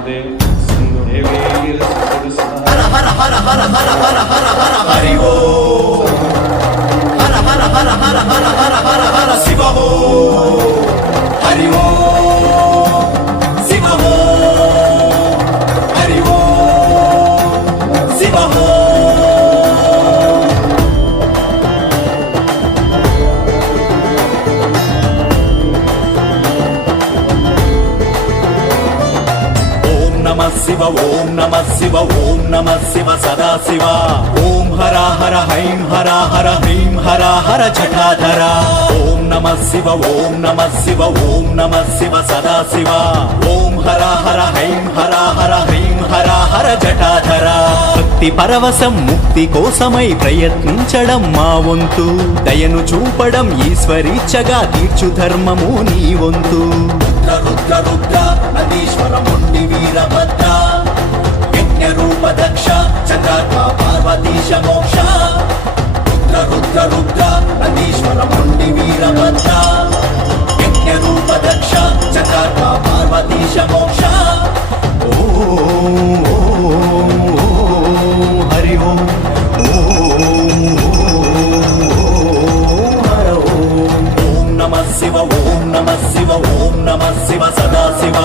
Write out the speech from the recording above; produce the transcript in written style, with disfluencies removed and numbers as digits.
नर्मदे सिंधु देवी हर हर हर हर हर हर हर हर हरि ओम हर हर हर हर हर हर हर हर शिव ओम हरि ओम शिव ओम हरि ओम शिव ओम शिव ओम नमः शिव ओम नमः शिव सदा शिव ओम हरा हर हैं हरा हर ह्रीं हरा हर जटाधरा ओम नमः शिव ओम नमः शिव ओम नमः शिव सदा शिव ओम हरा हर हैं हरा हर ह्रीं हरा हर जटाधरा భక్తి పరవశం ముక్తి కోసమై ప్రయత్నించడం మా వంతు దయను చూపడం ఈశ్వరీచ్చగా తీర్చు ధర్మము నీ వంతు రుద్ర రుద్ర రుద్ర అదీశ్వర మొండి వీరభద్ర యజ్ఞ రూప దక్ష చంద్రాత్మ పార్వతీశ మోక్ష రుద్ర రుద్ర రుద్ర అదీశ్వర మొండి వీరభద్ర యజ్ఞ రూప దక్ష చంద్రాత్మ పార్వతీశ మోక్ష ఓం హరి ఓం ఓం నమః శివ ఓం నమః శివ ఓం నమః శివ సదా శివ